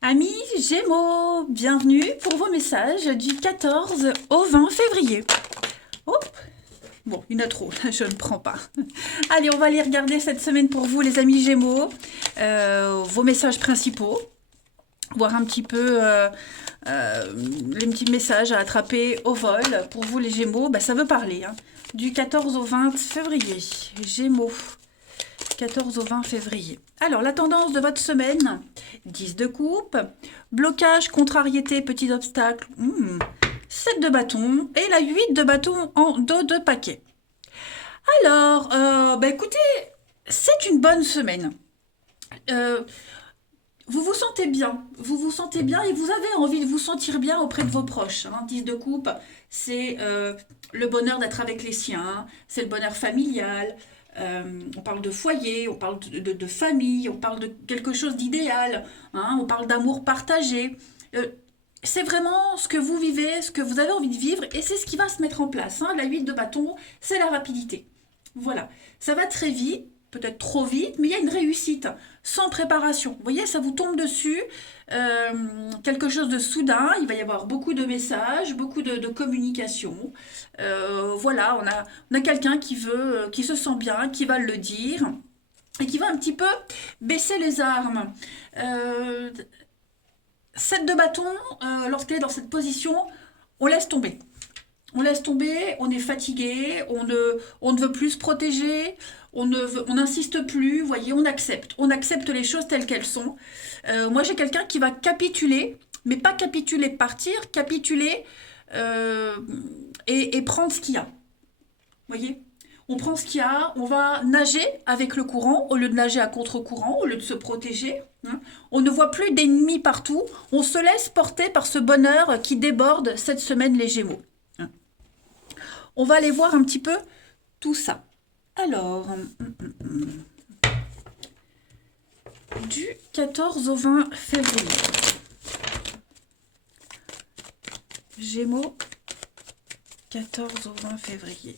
Amis Gémeaux, bienvenue pour vos messages du 14 au 20 février. Hop, bon, il y en a trop, je ne prends pas. Allez, on va aller regarder cette semaine pour vous, les amis Gémeaux, vos messages principaux, voir un petit peu les petits messages à attraper au vol. Pour vous, les Gémeaux, ça veut parler, hein. Du 14 au 20 février, Gémeaux. 14 au 20 février. Alors, la tendance de votre semaine, 10 de coupe, blocage, contrariété, petits obstacles, 7 de bâton et la 8 de bâton en dos de paquet. Alors, écoutez, c'est une bonne semaine. Euh, vous vous sentez bien et vous avez envie de vous sentir bien auprès de vos proches, hein. 10 de coupe, c'est le bonheur d'être avec les siens, c'est le bonheur familial. On parle de foyer, on parle de famille, on parle de quelque chose d'idéal, hein, on parle d'amour partagé. Euh, c'est vraiment ce que vous vivez, ce que vous avez envie de vivre, et c'est ce qui va se mettre en place, hein. La 8 de bâton, c'est la rapidité. Voilà, ça va très vite, peut-être trop vite, mais il y a une réussite, sans préparation. Vous voyez, ça vous tombe dessus, quelque chose de soudain, il va y avoir beaucoup de messages, beaucoup de communication. Voilà, on a quelqu'un qui se sent bien, qui va le dire, et qui va un petit peu baisser les armes. Euh, 7 de bâton, lorsqu'elle est dans cette position, on laisse tomber. On laisse tomber, on est fatigué, on ne veut plus se protéger, on n'insiste plus, vous voyez, on accepte. On accepte les choses telles qu'elles sont. Moi, j'ai quelqu'un qui va capituler, mais pas capituler, partir, capituler euh, et prendre ce qu'il y a. Vous voyez, on prend ce qu'il y a, on va nager avec le courant au lieu de nager à contre-courant, au lieu de se protéger, hein. On ne voit plus d'ennemis partout, on se laisse porter par ce bonheur qui déborde cette semaine les Gémeaux, hein. On va aller voir un petit peu tout ça. Alors, du 14 au 20 février, Gémeaux, 14 au 20 février.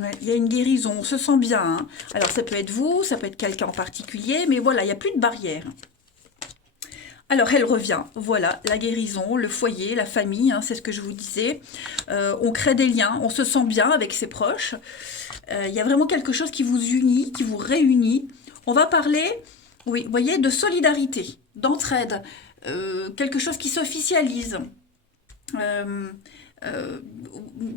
Ouais, il y a une guérison, on se sent bien, hein. Alors ça peut être vous, ça peut être quelqu'un en particulier, mais voilà, il n'y a plus de barrière. Alors elle revient, voilà, la guérison, le foyer, la famille, hein, c'est ce que je vous disais. On crée des liens, on se sent bien avec ses proches. Il y a vraiment quelque chose qui vous unit, qui vous réunit. On va parler, oui, vous voyez, de solidarité, d'entraide, quelque chose qui s'officialise. Euh, euh,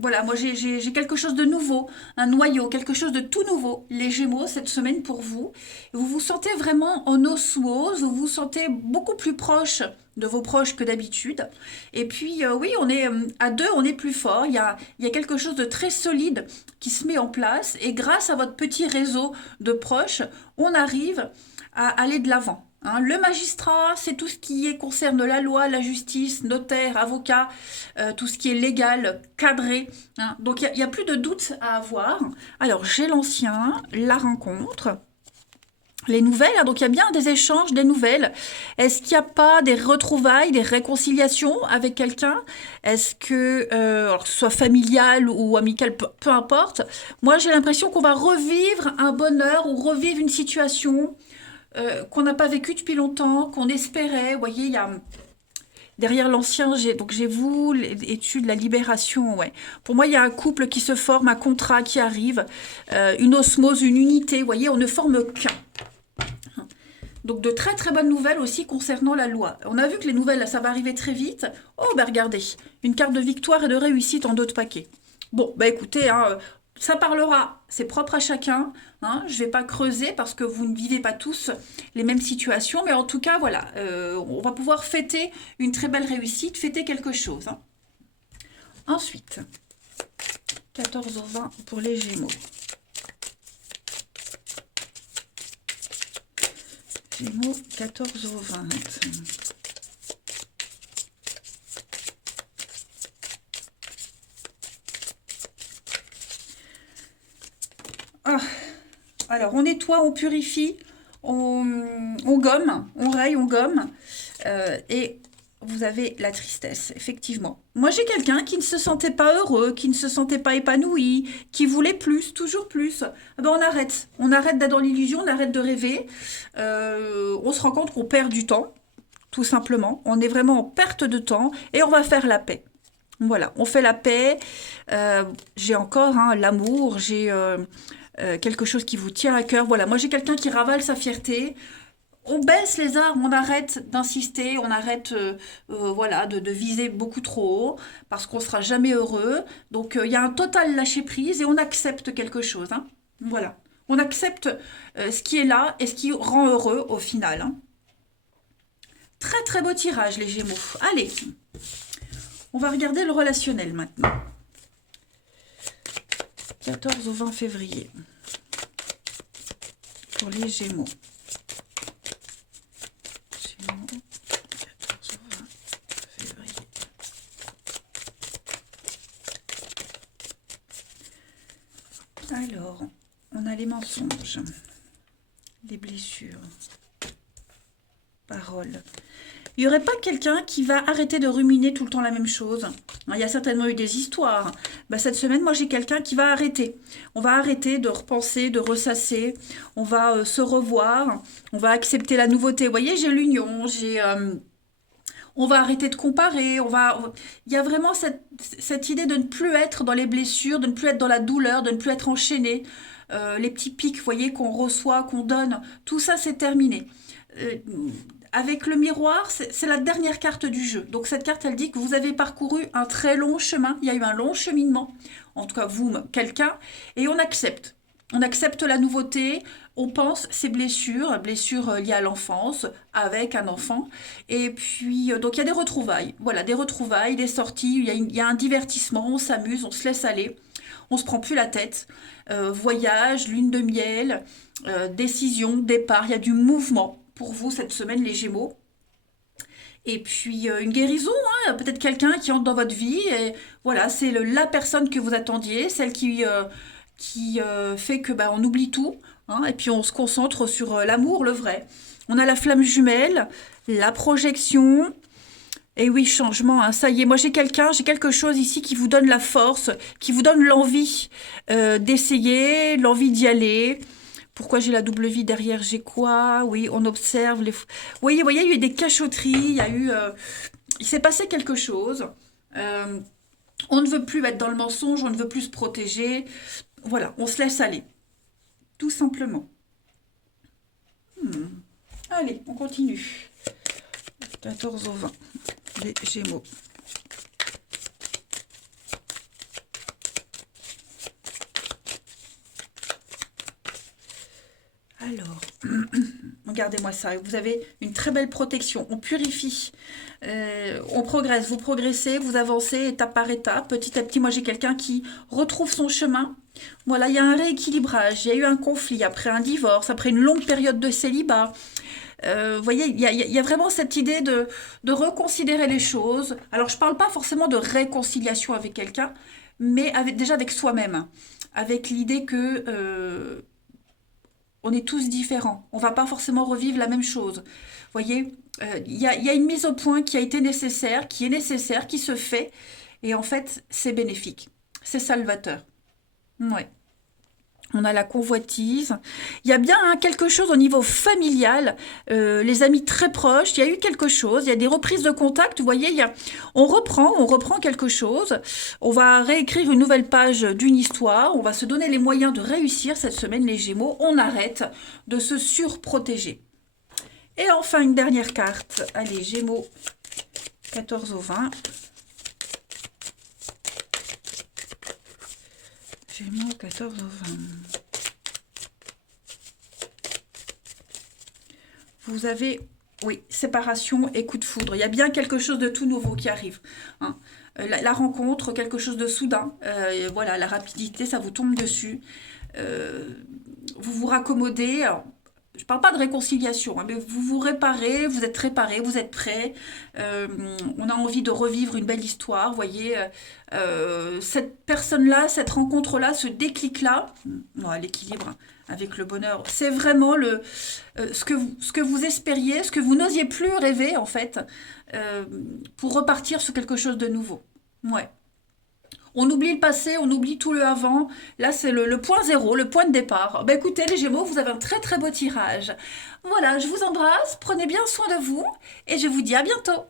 voilà, moi j'ai quelque chose de nouveau, un noyau, quelque chose de tout nouveau. Les Gémeaux, cette semaine pour vous. Vous vous sentez vraiment en osmose, vous vous sentez beaucoup plus proche de vos proches que d'habitude. Et puis, oui, on est à deux, on est plus fort. Il y a quelque chose de très solide qui se met en place. Et grâce à votre petit réseau de proches, on arrive à aller de l'avant, hein. Le magistrat, c'est tout ce qui concerne la loi, la justice, notaire, avocat, tout ce qui est légal, cadré, hein. Donc il y a plus de doute à avoir. Alors j'ai l'ancien, la rencontre, les nouvelles, hein. Donc il y a bien des échanges, des nouvelles. Est-ce qu'il n'y a pas des retrouvailles, des réconciliations avec quelqu'un? Est-ce que, alors que ce soit familial ou amical, peu importe. Moi j'ai l'impression qu'on va revivre un bonheur ou revivre une situation qu'on n'a pas vécu depuis longtemps, qu'on espérait. Vous voyez, il y a derrière l'ancien, j'ai vous, l'étude, la libération, ouais. Pour moi, il y a un couple qui se forme, un contrat qui arrive, une osmose, une unité. Vous voyez, on ne forme qu'un. Donc de très très bonnes nouvelles aussi concernant la loi. On a vu que les nouvelles, ça va arriver très vite. Oh, regardez, une carte de victoire et de réussite en d'autres paquets. Bon, écoutez, hein, ça parlera, c'est propre à chacun, hein. Je ne vais pas creuser parce que vous ne vivez pas tous les mêmes situations, mais en tout cas, voilà, on va pouvoir fêter une très belle réussite, fêter quelque chose, hein. Ensuite, 14 au 20 pour les Gémeaux. Gémeaux, 14 au 20. Ah, alors, on nettoie, on purifie, on gomme, on raye, on gomme. Et vous avez la tristesse, effectivement. Moi, j'ai quelqu'un qui ne se sentait pas heureux, qui ne se sentait pas épanoui, qui voulait plus, toujours plus. Ah ben, on arrête. On arrête d'être dans l'illusion, on arrête de rêver. On se rend compte qu'on perd du temps, tout simplement. On est vraiment en perte de temps et on va faire la paix. Voilà, on fait la paix. J'ai encore hein, l'amour, j'ai quelque chose qui vous tient à cœur. Voilà, moi j'ai quelqu'un qui ravale sa fierté. On baisse les armes, on arrête d'insister, on arrête voilà, de viser beaucoup trop haut parce qu'on sera jamais heureux. Donc il y a un total lâcher prise et on accepte quelque chose. Hein. Voilà, on accepte ce qui est là et ce qui rend heureux au final. Hein. Très très beau tirage les Gémeaux. Allez, on va regarder le relationnel maintenant. 14 au 20 février pour les Gémeaux. Gémeaux, 14 au 20 février. Alors, on a les mensonges, les blessures, paroles. Il n'y aurait pas quelqu'un qui va arrêter de ruminer tout le temps la même chose. Il y a certainement eu des histoires. Cette semaine, moi, j'ai quelqu'un qui va arrêter. On va arrêter de repenser, de ressasser. On va se revoir. On va accepter la nouveauté. Vous voyez, j'ai l'union. On va arrêter de comparer. Il y a vraiment cette idée de ne plus être dans les blessures, de ne plus être dans la douleur, de ne plus être enchaîné. Les petits pics, vous voyez, qu'on reçoit, qu'on donne. Tout ça, c'est terminé. Avec le miroir, c'est la dernière carte du jeu. Donc cette carte, elle dit que vous avez parcouru un très long chemin. Il y a eu un long cheminement. En tout cas, vous, quelqu'un. Et on accepte. On accepte la nouveauté. On pense ces blessures liées à l'enfance, avec un enfant. Et puis, donc il y a des retrouvailles. Voilà, des retrouvailles, des sorties. Il y a un divertissement. On s'amuse, on se laisse aller. On se prend plus la tête. Voyage, lune de miel, décision, départ. Il y a du mouvement. Pour vous cette semaine les Gémeaux. Et puis une guérison, hein, peut-être quelqu'un qui entre dans votre vie et voilà, c'est la personne que vous attendiez, celle qui fait que on oublie tout hein, et puis on se concentre sur l'amour, le vrai. On a la flamme jumelle, la projection. Et oui, changement, hein, ça y est, moi j'ai quelque chose ici qui vous donne la force, qui vous donne l'envie d'essayer, l'envie d'y aller. Pourquoi j'ai la double vie derrière? J'ai quoi? Oui, on observe les... Vous voyez, il y a eu des cachotteries, il s'est passé quelque chose. Euh, on ne veut plus être dans le mensonge, on ne veut plus se protéger. Voilà, on se laisse aller. Tout simplement. Allez, on continue. 14 au 20, les Gémeaux. Alors, regardez-moi ça. Vous avez une très belle protection. On purifie. On progresse. Vous progressez, vous avancez étape par étape. Petit à petit, moi, j'ai quelqu'un qui retrouve son chemin. Voilà, il y a un rééquilibrage. Il y a eu un conflit après un divorce, après une longue période de célibat. Vous voyez, il y a vraiment cette idée de reconsidérer les choses. Alors, je ne parle pas forcément de réconciliation avec quelqu'un, mais déjà avec soi-même. Avec l'idée que... on est tous différents. On va pas forcément revivre la même chose. Vous voyez, il y a une mise au point qui a été nécessaire, qui est nécessaire, qui se fait. Et en fait, c'est bénéfique. C'est salvateur. Ouais. On a la convoitise. Il y a bien hein, quelque chose au niveau familial, les amis très proches. Il y a eu quelque chose. Il y a des reprises de contact. Vous voyez, on reprend quelque chose. On va réécrire une nouvelle page d'une histoire. On va se donner les moyens de réussir cette semaine, les Gémeaux. On arrête de se surprotéger. Et enfin, une dernière carte. Allez, Gémeaux, 14 au 20. Gémeaux, 14 au 20. Vous avez, oui, séparation et coup de foudre. Il y a bien quelque chose de tout nouveau qui arrive. Hein. La rencontre, quelque chose de soudain. Voilà, la rapidité, ça vous tombe dessus. Vous vous raccommodez. Alors, je parle pas de réconciliation, hein, mais vous vous réparez, vous êtes prêts. On a envie de revivre une belle histoire, vous voyez. Cette personne-là, cette rencontre-là, ce déclic-là, non, l'équilibre avec le bonheur, c'est vraiment ce que vous espériez, ce que vous n'osiez plus rêver, en fait, euh, pour repartir sur quelque chose de nouveau. Ouais. On oublie le passé, on oublie tout le avant. Là, c'est le point zéro, le point de départ. Bah écoutez, les Gémeaux, vous avez un très très beau tirage. Voilà, je vous embrasse, prenez bien soin de vous et je vous dis à bientôt.